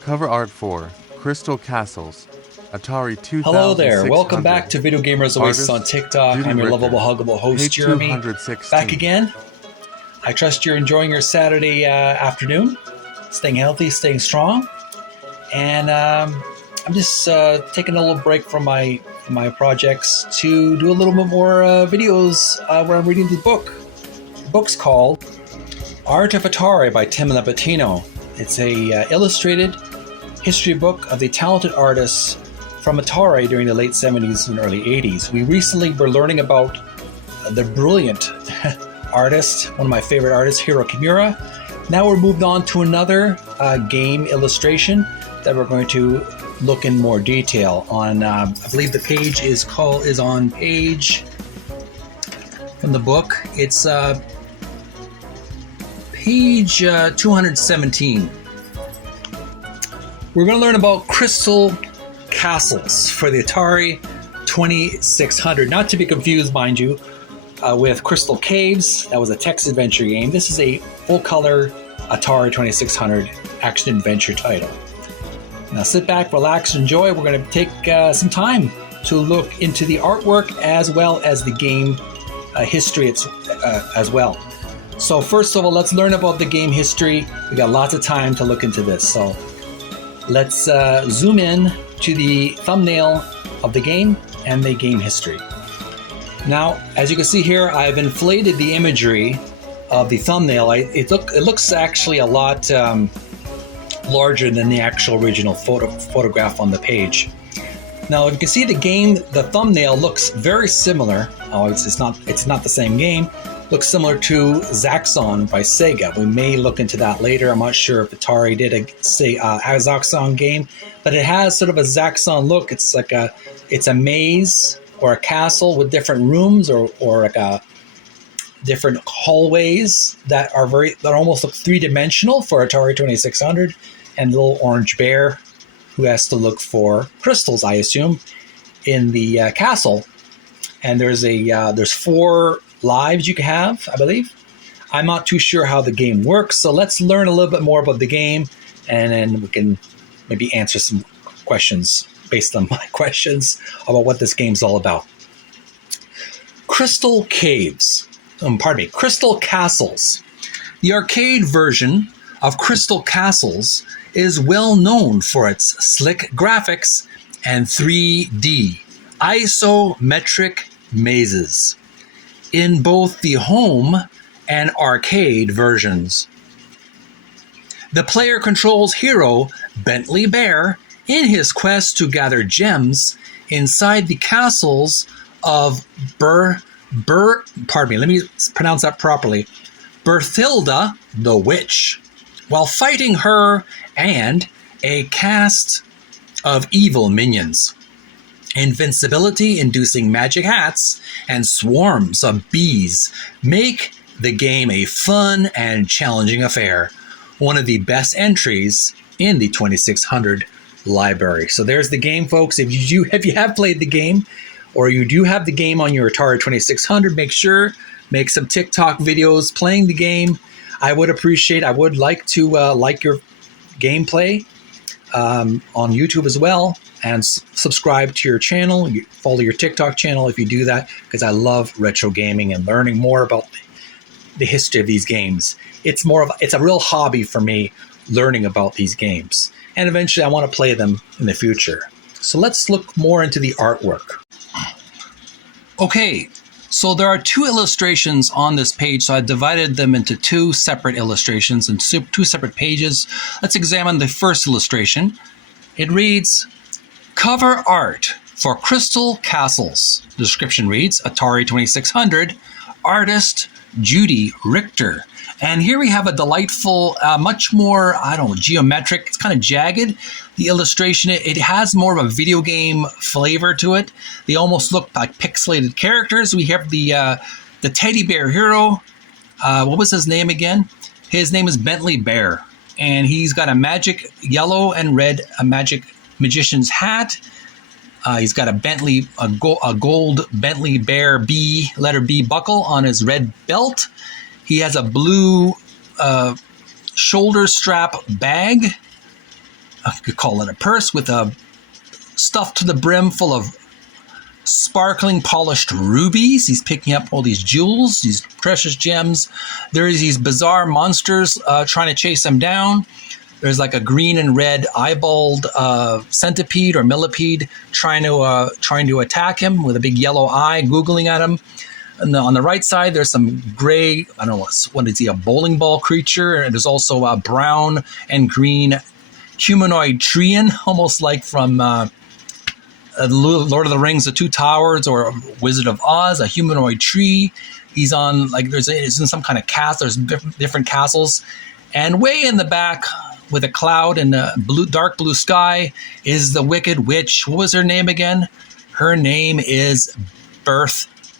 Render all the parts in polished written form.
Cover art for Crystal Castles, Atari 2600. Hello there, welcome back to Video Gamers Oasis on TikTok. Judy I'm your Richter, lovable, huggable host, page Jeremy. 216. Back again. I trust you're enjoying your Saturday afternoon, staying healthy, staying strong. And I'm just taking a little break from my projects to do a little bit more videos where I'm reading the book. The book's called Art of Atari by Tim Lapetino. It's a illustrated history book of the talented artists from Atari during the late 70s and early 80s. We recently were learning about the brilliant artist, one of my favorite artists, Hiro Kimura. Now we're moved on to another game illustration that we're going to look in more detail on. I believe the page is on page from the book. It's page 217. We're going to learn about Crystal Castles for the Atari 2600. Not to be confused, mind you, with Crystal Caves. That was a text adventure game. This is a full-color Atari 2600 action-adventure title. Now sit back, relax, enjoy. We're going to take some time to look into the artwork as well as the game history as well. So first of all, let's learn about the game history. We got lots of time to look into this. So let's zoom in to the thumbnail of the game and the game history. Now, as you can see here, I've inflated the imagery of the thumbnail. It looks actually a lot larger than the actual original photograph on the page. Now, you can see the thumbnail looks very similar. Oh, it's not the same game. Looks similar to Zaxxon by Sega. We may look into that later. I'm not sure if Atari did a Zaxxon game, but it has sort of a Zaxxon look. It's like it's a maze or a castle with different rooms or like a different hallways that almost look three-dimensional for Atari 2600, and little orange bear who has to look for crystals, I assume, in the castle. And there's 4 lives you can have, I believe. I'm not too sure how the game works, so let's learn a little bit more about the game, and then we can maybe answer some questions based on my questions about what this game's all about. Crystal Castles. The arcade version of Crystal Castles is well known for its slick graphics and 3D isometric mazes in both the home and arcade versions. The player controls hero Bentley Bear in his quest to gather gems inside the castles of let me pronounce that properly, Berthilda the Witch, while fighting her and a cast of evil minions. Invincibility-inducing magic hats and swarms of bees make the game a fun and challenging affair. One of the best entries in the 2600 library. So there's the game, folks. If you have played the game, or you do have the game on your Atari 2600, make some TikTok videos playing the game. I would like to like your gameplay on YouTube as well, and subscribe to your channel. Follow your TikTok channel if you do that, because I love retro gaming and learning more about the history of these games. It's a real hobby for me, learning about these games, and eventually I want to play them in the future. So let's look more into the artwork. Okay, so there are 2 illustrations on this page, so I divided them into 2 separate illustrations and 2 separate pages. Let's examine the first illustration. It reads, Cover art for Crystal Castles. The description reads, Atari 2600, artist Judy Richter. And here we have a delightful, much more, geometric. It's kind of jagged. The illustration, it has more of a video game flavor to it. They almost look like pixelated characters. We have the teddy bear hero. What was his name again? His name is Bentley Bear. And he's got a magic yellow and red, a magic magician's hat. He's got a gold Bentley Bear letter B buckle on his red belt. He has a blue shoulder strap bag. you could call it a purse, with a stuff to the brim full of sparkling polished rubies. He's picking up all these jewels, these precious gems. There's these bizarre monsters trying to chase him down. There's like a green and red eyeballed centipede or millipede trying to attack him with a big yellow eye, googling at him. And on the right side, there's some gray, I don't know, what is he, a bowling ball creature? And there's also a brown and green humanoid treant, almost like from Lord of the Rings, The Two Towers, or Wizard of Oz, a humanoid tree. He's on, like, it's in some kind of castle. There's different castles. And way in the back, with a cloud and a dark blue sky, is the Wicked Witch. What was her name again? Her name is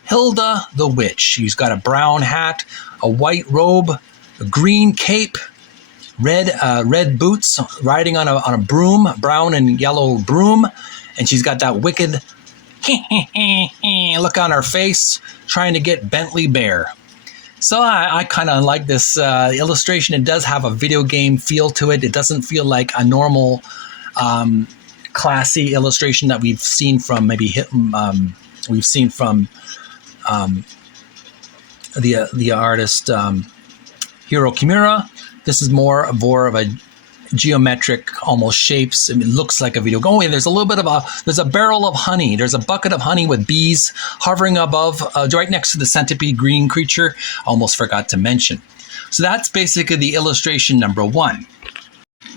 Hilda the Witch. She's got a brown hat, a white robe, a green cape, red boots, riding on a broom, brown and yellow broom, and she's got that wicked look on her face, trying to get Bentley Bear. So I kind of like this illustration. It does have a video game feel to it. It doesn't feel like a normal classy illustration that we've seen from the artist Hiro Kimura. This is more of a geometric almost shapes. I mean, it looks like a video game. Oh, and there's a little bit of there's a barrel of honey. There's a bucket of honey with bees hovering above, right next to the centipede green creature. Almost forgot to mention. So that's basically the illustration number 1.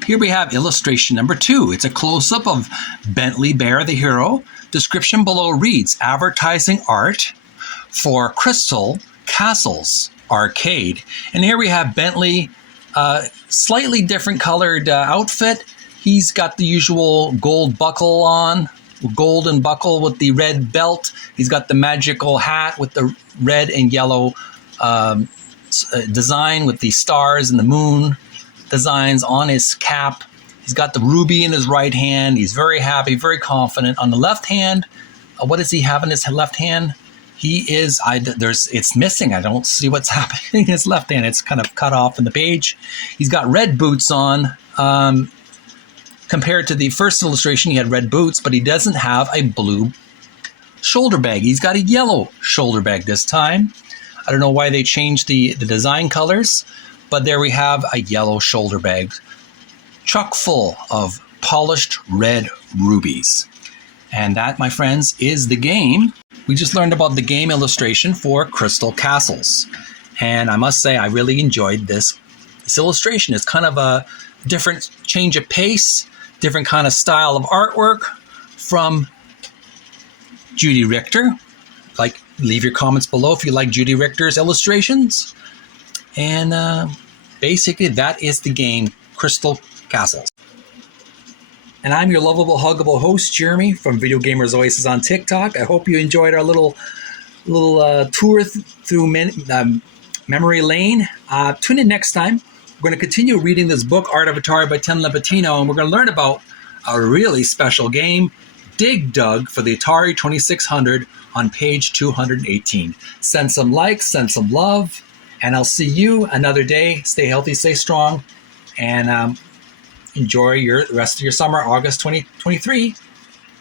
Here we have illustration number 2. It's a close-up of Bentley Bear, the hero. Description below reads, advertising art for Crystal Castles Arcade. And here we have Bentley, slightly different colored outfit. He's got the usual gold buckle on, golden buckle with the red belt. He's got the magical hat with the red and yellow design with the stars and the moon designs on his cap. He's got the ruby in his right hand. He's very happy, very confident. On the left hand, what does he have in his left hand? It's missing. I don't see what's happening in his left hand. It's kind of cut off in the page. He's got red boots on. Compared to the first illustration, he had red boots, but he doesn't have a blue shoulder bag. He's got a yellow shoulder bag this time. I don't know why they changed the design colors, but there we have a yellow shoulder bag, chock full of polished red rubies. And that, my friends, is the game. We just learned about the game illustration for Crystal Castles. And I must say, I really enjoyed this. This illustration is kind of a different change of pace, different kind of style of artwork from Judy Richter. Leave your comments below if you like Judy Richter's illustrations. And basically, that is the game, Crystal Castles. And I'm your lovable, huggable host, Jeremy, from Video Gamers Oasis on TikTok. I hope you enjoyed our little tour through memory lane. Tune in next time. We're going to continue reading this book, Art of Atari by Tim Lapetino, and we're going to learn about a really special game, Dig Dug, for the Atari 2600 on page 218. Send some likes, send some love, and I'll see you another day. Stay healthy, stay strong, and enjoy the rest of your summer, August 2023.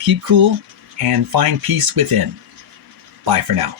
Keep cool and find peace within. Bye for now.